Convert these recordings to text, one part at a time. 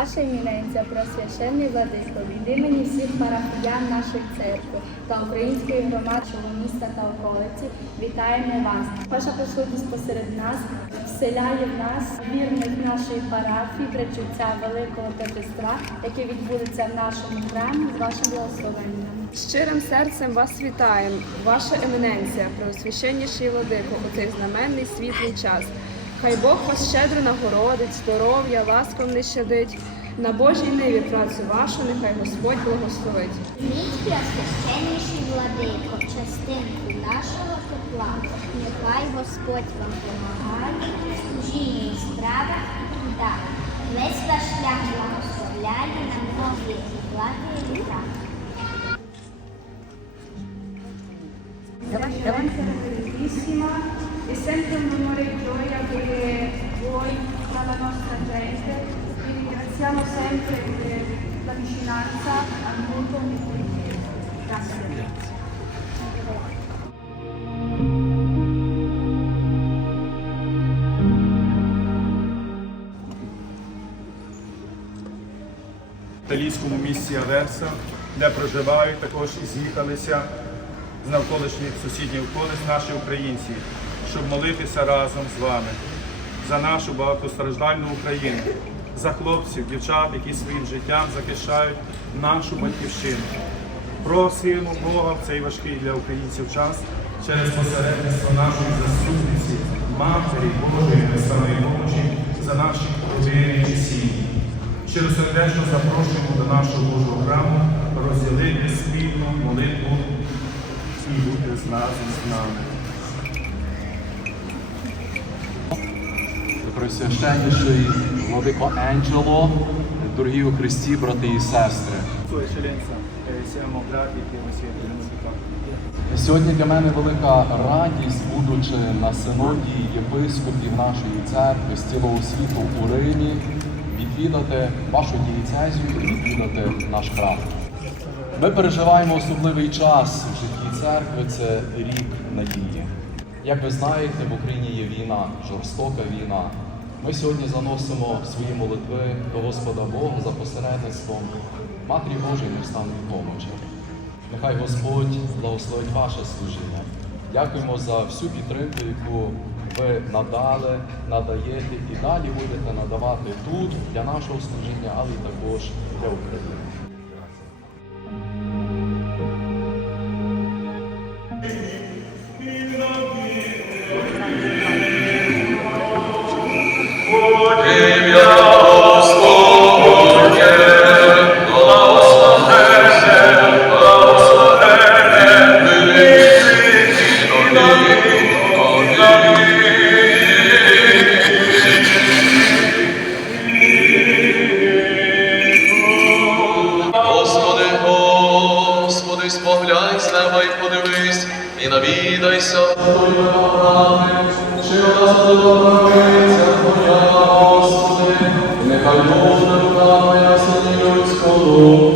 Ваша еміненція, просвященний владико, від імені всіх парафіян нашої церкви та української громади цього міста та околиці, вітаємо вас. Ваша присутність посеред нас вселяє в нас вірних нашої парафії, причуття великого торжества, яке відбудеться в нашому храмі з вашим благословенням. Щирим серцем вас вітаємо, ваша еміненція, преосвященніший владико, у цей знаменний світлий час. Хай Бог вас щедро нагородить, здоров'я, ласком не щадить. На Божій ниві працю вашу, нехай Господь благословить. Мій священніший владико, частинку нашого тепла, нехай Господь вам помагає, служінні і справах і так. Весь ваш шлях благословляє на многі влади і літа. Alla Verissima e sempre un onore e gioia voi nostra gente. Ringraziamo sempre per la vicinanza al mondo di Chiesa. Grazie. італійському місті Аверса, де проживають також і з'їхалися з навколишніх сусідніх околиць наші українці, щоб молитися разом з вами за нашу багатостраждальну Україну, за хлопців, дівчат, які своїм життям захищають нашу батьківщину. Просимо Бога в цей важкий для українців час через посередництво нашої заступниці, Матері Божої Несамої помочі за наші родини і сім'ї. Щиросердечно запрошуємо до нашого Божого храму розділити спільну молитву і бути з разом з нами. Пресвященніший владико Енджело, дорогі у Христі, брати і сестри. Qua. Сьогодні для мене велика радість, будучи на синоді єпископів нашої церкви з цілого світу у Римі, відвідати вашу дієцезію і відвідати наш храм. Ми переживаємо особливий час в житті церкви це рік надії. Як ви знаєте, в Україні є війна, жорстока війна. Ми сьогодні заносимо свої молитви до Господа Бога за посередництвом Матері Божої невстанної помочі. Нехай Господь благословить ваше служіння. Дякуємо за всю підтримку, яку ви надали, надаєте і далі будете надавати тут для нашого служіння, але і також для України. І навідайся. Нехай Божна рука моя сині людського,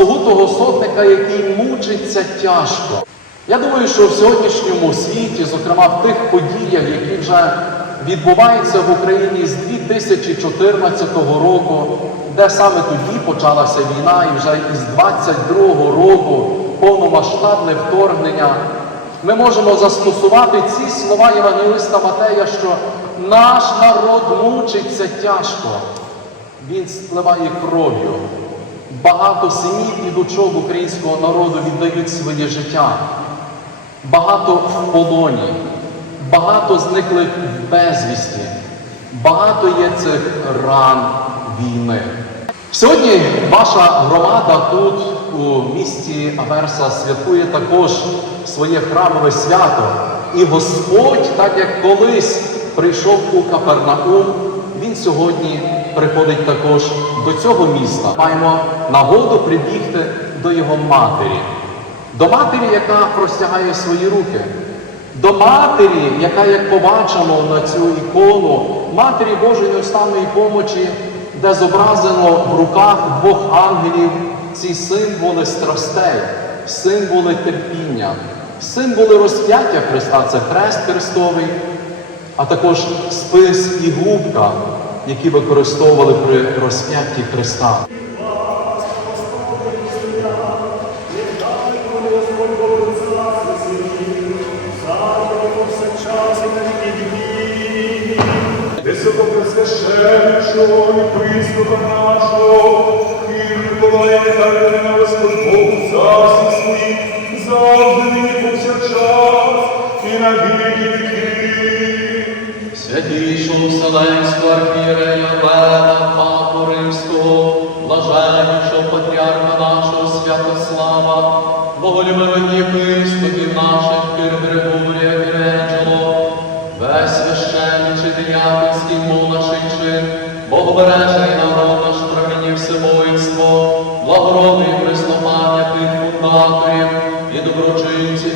слугу того сотника, який мучиться тяжко. Я думаю, що в сьогоднішньому світі, зокрема в тих подіях, які вже відбуваються в Україні з 2014 року, де саме тоді почалася війна, і вже із 22 року повномасштабне вторгнення, ми можемо застосувати ці слова Євангелиста Матея, що наш народ мучиться тяжко, він спливає кров'ю. Багато синів і дочок українського народу віддають своє життя. Багато в полоні, багато зниклих в безвісті, багато є цих ран війни. Сьогодні ваша громада тут, у місті Аверса, святкує також своє храмове свято. І Господь, так як колись прийшов у Капернаум, Він сьогодні приходить також до цього міста. Маємо нагоду прибігти до його матері, до матері, яка простягає свої руки. До матері, яка, як побачимо на цю ікону, Матері Божої неустанної помочі, де зображено в руках двох ангелів ці символи страстей, символи терпіння, символи розп'яття Христа це хрест Христовий, а також спис і губка, які використовували при розп'ятті Христа. Високопресвященничого і приступа нашого, і нехай на Господь царстві своїм, завжди повсякчас, і на віки. Святійшого Вселенського архієрея Олега, Папу Римського, блаженнішого патріарха нашого Святослава, боголюбивих єпископів наших Кир Григорія Гренджело, весь священничий діяконський монаший чин, Богобережний народ наш промінів всебоїнство, благородний преснопам'ятних фундаторів і доброчинців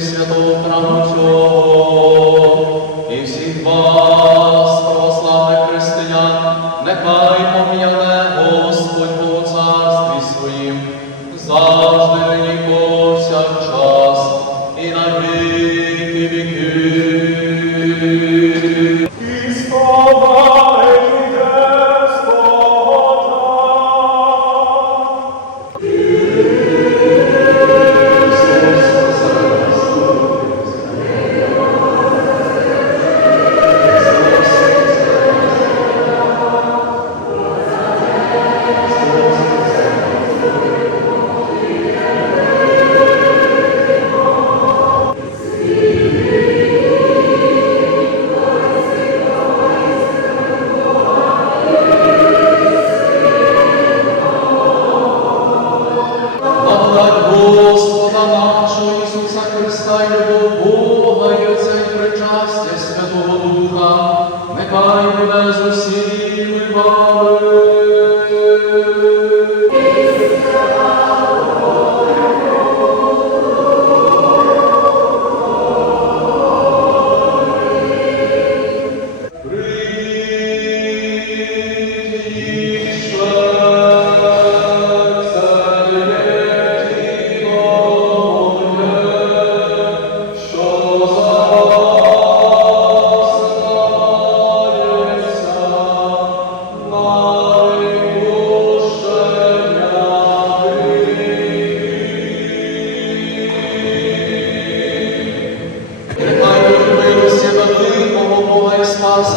І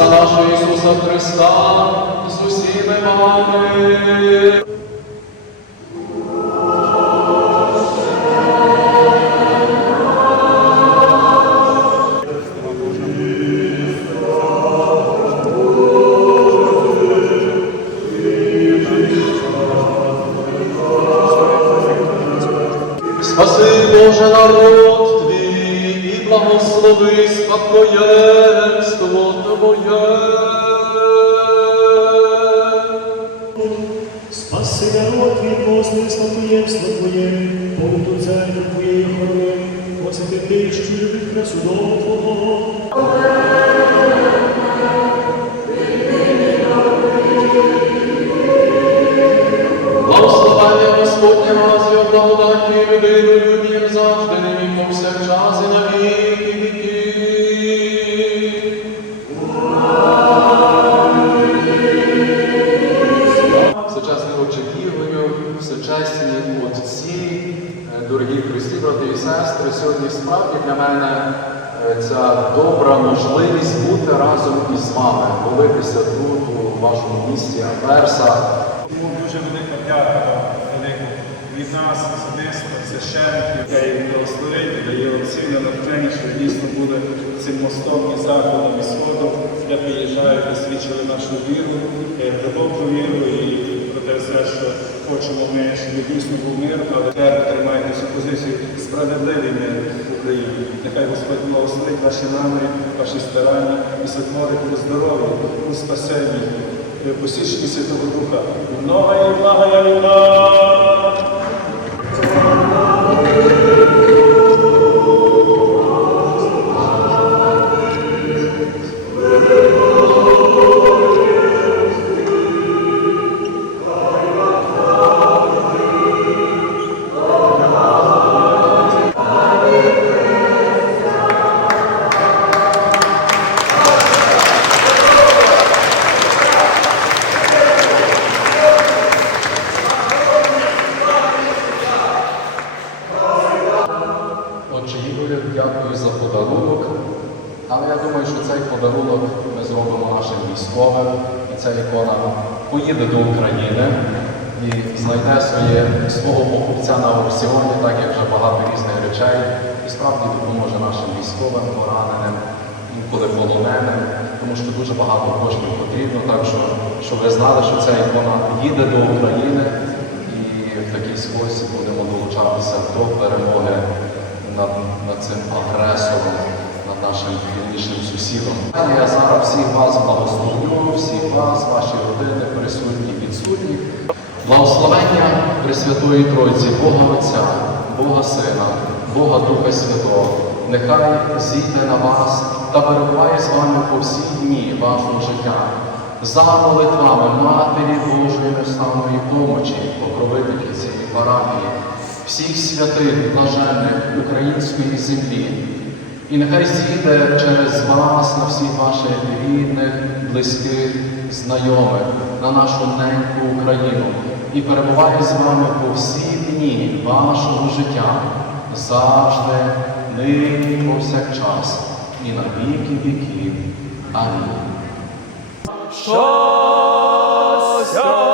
і нашого Ісуса Христа з усіми вами. Спаси Боже народ твій і благослови спокоєнство Твоє. Спаси народ твій, Господи, спокоємство Твоє, повну церкву Твоєї охорони, посити ти, що судом Твого. благодаті і людину людям завжди, нині повсякчас і на брати і сестри, сьогодні справді для мене е, ця добра можливість бути разом із вами, молитися тут, у вашому місті Аверса. Тому дуже велика дяка велику від нас, особисто, священників, яка їх благословить, дає отців на навчання, щоб дійсно були цим мостом і заходом, і сходом, де приїжджають, освічили нашу віру, е, глибоку віру і те все, що хочемо ми, щоб дійсно був мир, але тримаємо цю позицію справедливий мир в Україні. Нехай Господь благословить наші наміри, ваші старання і сотворить у здоров'я, у спасенні, посічні Святого Духа. Много і благая поїде до України і знайде своє, свого покупця на аукціоні, так як вже багато різних речей, і справді допоможе нашим військовим, пораненим, інколи полоненим, тому що дуже багато коштів потрібно. Так що, щоб ви знали, що ця ікона їде до України і в такий спосіб будемо долучатися до перемоги над, над цим агресором, нашим північним сусідом. Я зараз всіх вас благословлю, всіх вас, ваші родини, присутні, відсутні. Благословення Пресвятої Тройці, Бога Отця, Бога Сина, Бога Духа Святого, нехай зійде на вас та перебуває з вами по всі дні вашого життя. За молитвами Матері Божої неславної помочі, покровительки цієї парафії, всіх святих, блаженних української землі. І нехай зійде через вас на всіх ваших рідних, близьких, знайомих, на нашу неньку Україну і перебуває з вами по всі дні вашого життя, завжди, нині, повсякчас, і на віки віків. Амінь. Дай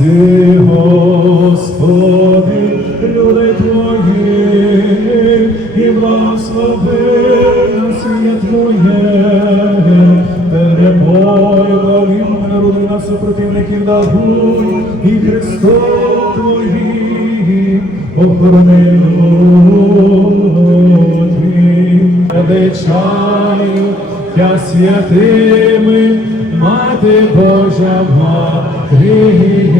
Спаси, Господи, люди Твої, і благослови нас ім'я Твоє, перебой, благим народи нас супротивників даруй, і Христом Твої, охорони Твій, величаю тя святими, Мати Божа Марія.